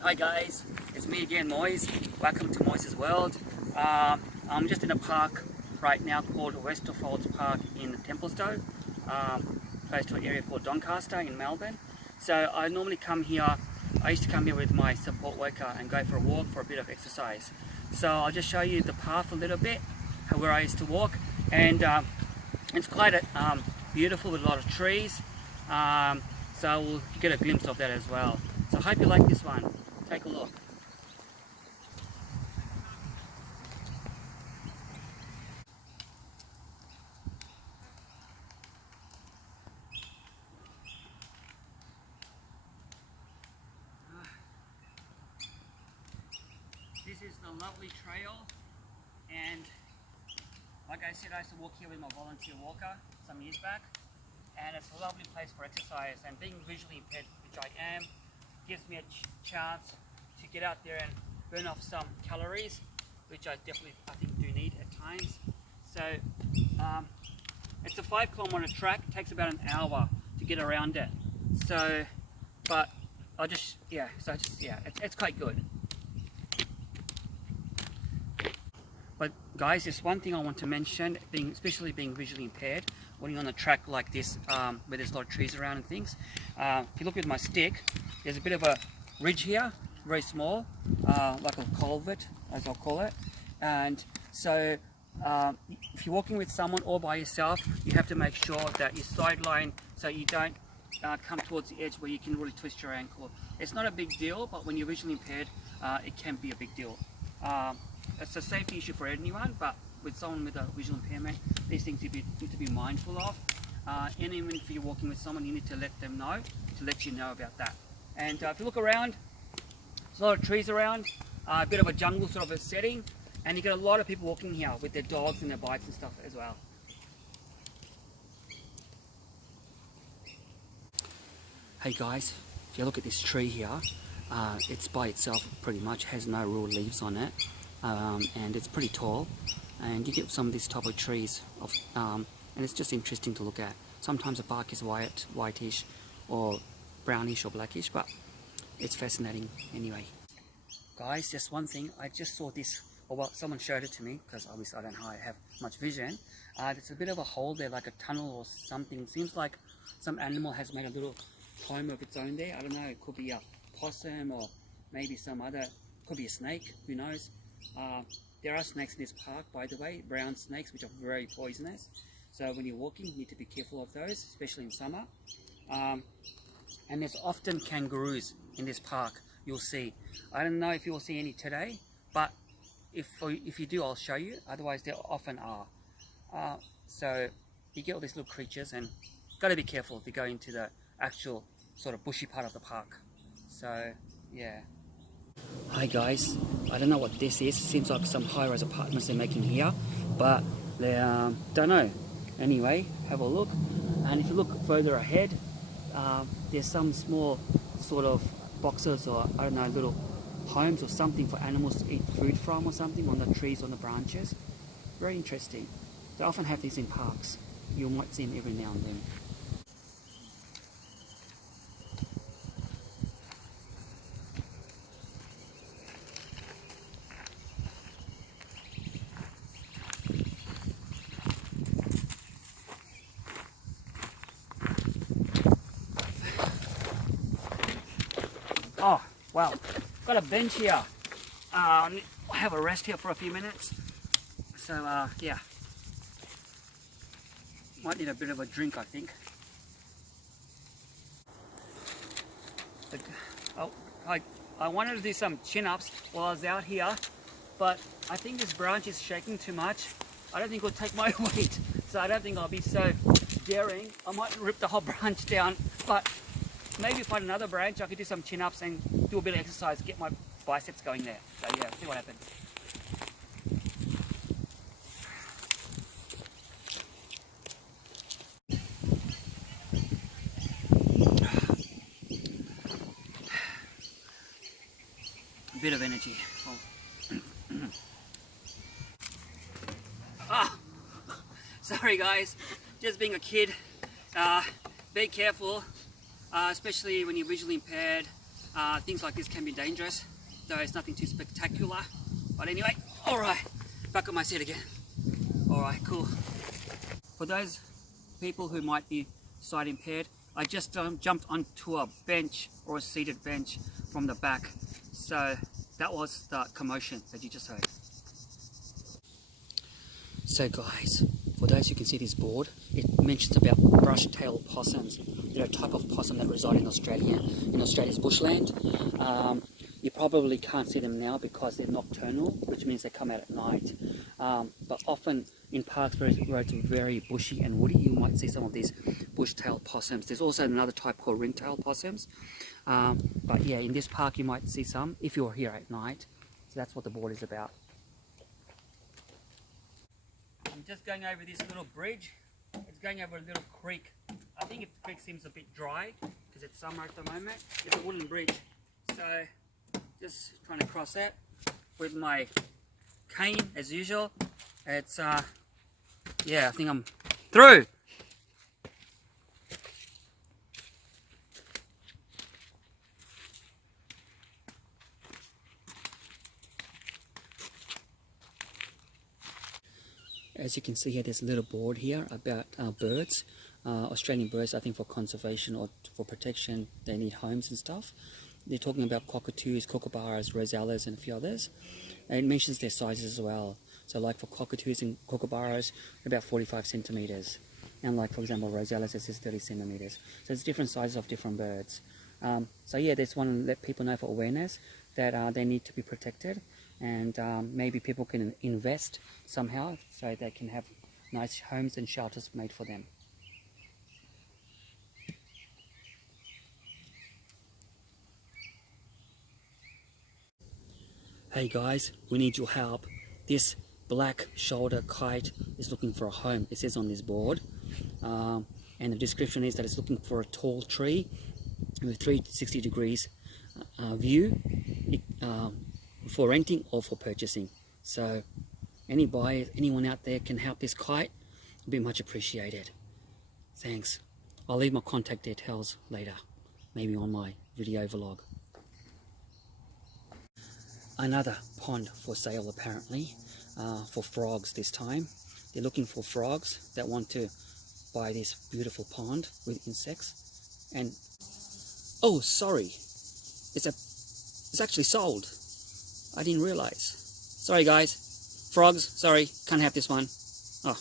Hi guys, it's me again, Moise. Welcome to Moise's World. I'm just in a park right now called Westerfold Park in Templestowe, close to an area called Doncaster in Melbourne. So I normally come here, I used to come here with my support worker and go for a walk for a bit of exercise. So I'll just show you the path a little bit, where I used to walk, and it's quite beautiful with a lot of trees. So we'll get a glimpse of that as well. So I hope you like this one. Take a look. This is the lovely trail, and like I said, I used to walk here with my volunteer walker some years back, and it's a lovely place for exercise. And being visually impaired, which I am, gives me a chance to get out there and burn off some calories, which I definitely, I think, do need at times. So it's a 5 kilometre track. It takes about an hour to get around it. So, but it's quite good. But guys, there's one thing I want to mention, especially being visually impaired, when you're on a track like this, where there's a lot of trees around and things. If you look with my stick, there's a bit of a ridge here, very small, like a culvert, as I'll call it. And so, if you're walking with someone or by yourself, you have to make sure that you sideline so you don't come towards the edge where you can really twist your ankle. It's not a big deal, but when you're visually impaired, it can be a big deal. It's a safety issue for anyone, but with someone with a visual impairment, these things you need to be mindful of. And even if you're walking with someone, you need to let them know, to let you know about that. And if you look around, there's a lot of trees around, a bit of a jungle sort of a setting, and you get a lot of people walking here with their dogs and their bikes and stuff as well. Hey guys, if you look at this tree here, it's by itself pretty much, has no real leaves on it, and it's pretty tall, and you get some of these type of trees, and it's just interesting to look at. Sometimes the bark is whitish or brownish or blackish, but it's fascinating anyway. Guys, just one thing, I just saw this, or well, someone showed it to me, because obviously I don't have much vision. There's a bit of a hole there, like a tunnel or something. Seems like some animal has made a little home of its own there. I don't know, it could be a possum or maybe some other, could be a snake, who knows. There are snakes in this park, by the way, brown snakes, which are very poisonous. So when you're walking, you need to be careful of those, especially in summer. And there's often kangaroos in this park, you'll see. I don't know if you'll see any today, but if you do, I'll show you. Otherwise, there often are. So you get all these little creatures, and got to be careful if you go into the actual sort of bushy part of the park. So, yeah. Hi guys, I don't know what this is. Seems like some high-rise apartments they're making here, but they don't know. Anyway, have a look, and if you look further ahead, there's some small sort of boxes, or I don't know, little homes or something for animals to eat food from, or something on the trees, on the branches. Very interesting. They often have these in parks. You might see them every now and then. Oh, wow, got a bench here. I'll have a rest here for a few minutes. So, yeah. Might need a bit of a drink, I think. Oh, I wanted to do some chin-ups while I was out here, but I think this branch is shaking too much. I don't think it'll take my weight, so I don't think I'll be so daring. I might rip the whole branch down, but maybe find another branch. I could do some chin-ups and do a bit of exercise, get my biceps going there. So yeah, see what happens. A bit of energy. Oh, sorry guys, just being a kid. Be careful, especially when you're visually impaired. Things like this can be dangerous, though it's nothing too spectacular. But anyway, alright, back on my seat again. Alright, cool. For those people who might be sight impaired, I just jumped onto a bench or a seated bench from the back. So that was the commotion that you just heard. So guys, for those who can see this board, it mentions about brush-tailed possums. They're a type of possum that reside in Australia's bushland. You probably can't see them now because they're nocturnal, which means they come out at night. But often in parks where it's very bushy and woody, you might see some of these bush-tailed possums. There's also another type called ring-tailed possums. But yeah, in this park you might see some if you're here at night. So that's what the board is about. I'm just going over this little bridge. It's going over a little creek. I think the creek seems a bit dry because it's summer at the moment. It's a wooden bridge. So just trying to cross it with my cane as usual. It's yeah, I think I'm through. As you can see here, there's a little board here about birds, Australian birds. I think for conservation or for protection, they need homes and stuff. They're talking about cockatoos, kookaburras, rosellas, and a few others. And it mentions their sizes as well. So like for cockatoos and kookaburras, about 45 centimeters. And like for example, rosellas, it says 30 centimeters. So it's different sizes of different birds. So yeah, there's one to let people know for awareness that they need to be protected. And maybe people can invest somehow so they can have nice homes and shelters made for them. Hey guys, we need your help. This black shoulder kite is looking for a home. It says on this board. And the description is that it's looking for a tall tree with 360 degrees view. For renting or for purchasing. So any buyers, anyone out there can help this kite, it'd be much appreciated. Thanks. I'll leave my contact details later, maybe on my video vlog. Another pond for sale apparently, for frogs this time. They're looking for frogs that want to buy this beautiful pond with insects. And oh, sorry, it's actually sold. I didn't realize. Sorry guys, frogs, sorry, can't have this one. Oh,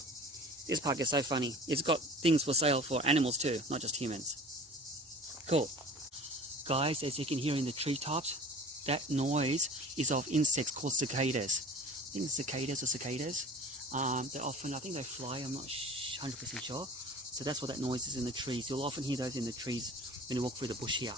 this park is so funny. It's got things for sale for animals too, not just humans. Cool. Guys, as you can hear in the treetops, that noise is of insects called cicadas. I think cicadas or cicadas. They're often, I think they fly, I'm not 100% sure. So that's what that noise is in the trees. You'll often hear those in the trees when you walk through the bush here.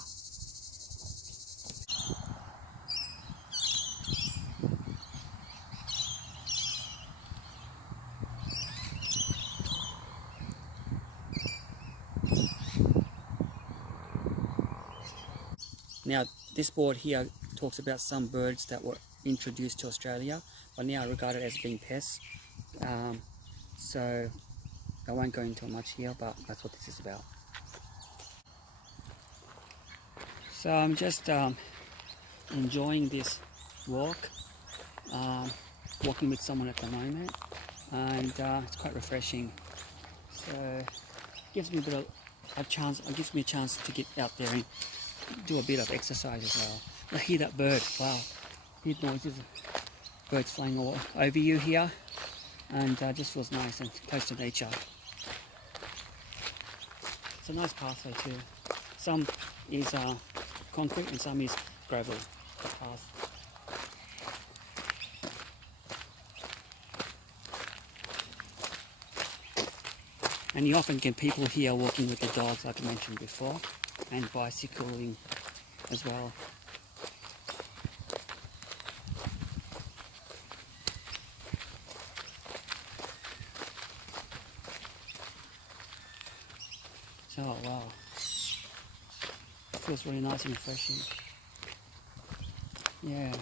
Now, this board here talks about some birds that were introduced to Australia, but now regarded as being pests. So I won't go into much here, but that's what this is about. So I'm just enjoying this walk, walking with someone at the moment, and it's quite refreshing. So it gives me a chance to get out there and do a bit of exercise as well. I hear that bird. Wow, hear noises of birds flying all over you here, and just feels nice and close to nature. It's a nice pathway too. Some is concrete and some is gravel path. And you often get people here walking with the dogs, like I mentioned before, and bicycling as well. Oh wow, it feels really nice and refreshing. Yeah.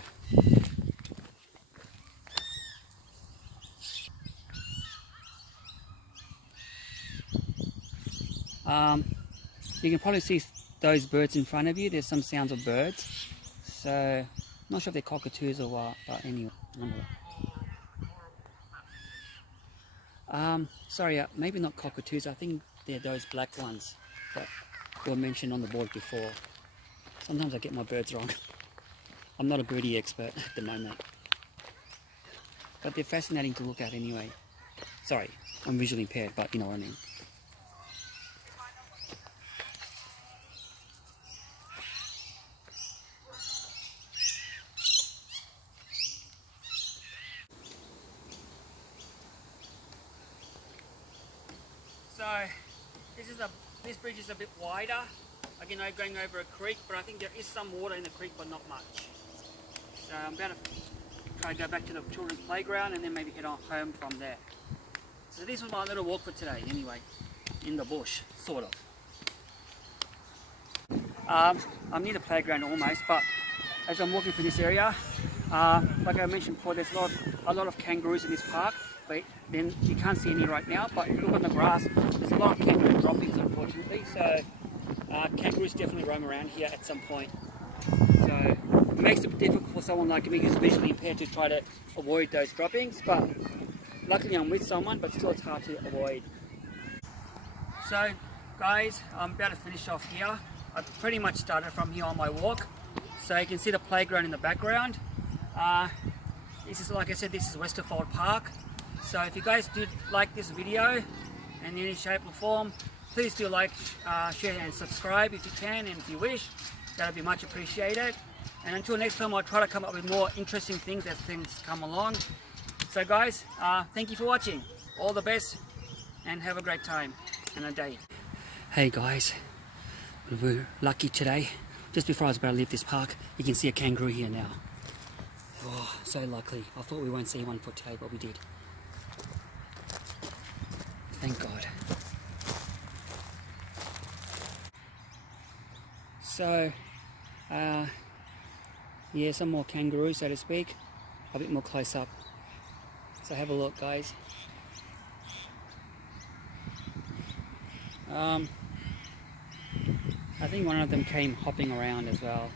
You can probably see those birds in front of you, there's some sounds of birds. So, not sure if they're cockatoos or what, but anyway. Sorry, maybe not cockatoos. I think they're those black ones that were mentioned on the board before. Sometimes I get my birds wrong. I'm not a birdie expert at the moment. But they're fascinating to look at anyway. Sorry, I'm visually impaired, but you know what I mean. So this bridge is a bit wider. Again, I'm going over a creek, but I think there is some water in the creek, but not much. So I'm about to try to go back to the children's playground and then maybe head on home from there. So this was my little walk for today anyway, in the bush, sort of. I'm near the playground almost, but as I'm walking through this area, like I mentioned before, there's a lot of kangaroos in this park, but then you can't see any right now, but if you look on the grass, there's a lot of kangaroo droppings unfortunately, so kangaroos definitely roam around here at some point. So it makes it difficult for someone like me who's visually impaired to try to avoid those droppings, but luckily I'm with someone, but still it's hard to avoid. So guys, I'm about to finish off here. I've pretty much started from here on my walk. So you can see the playground in the background. This is, like I said, this is Westerfold Park. So if you guys did like this video in any shape or form, please do like, share and subscribe if you can, and if you wish, that would be much appreciated. And until next time, I'll try to come up with more interesting things as things come along. So guys, thank you for watching. All the best and have a great time and a day. Hey guys, we're lucky today. Just before I was about to leave this park, you can see a kangaroo here now. Oh, so lucky. I thought we won't see one for today, but we did. Thank God. So, yeah, some more kangaroos, so to speak. A bit more close up. So have a look, guys. I think one of them came hopping around as well.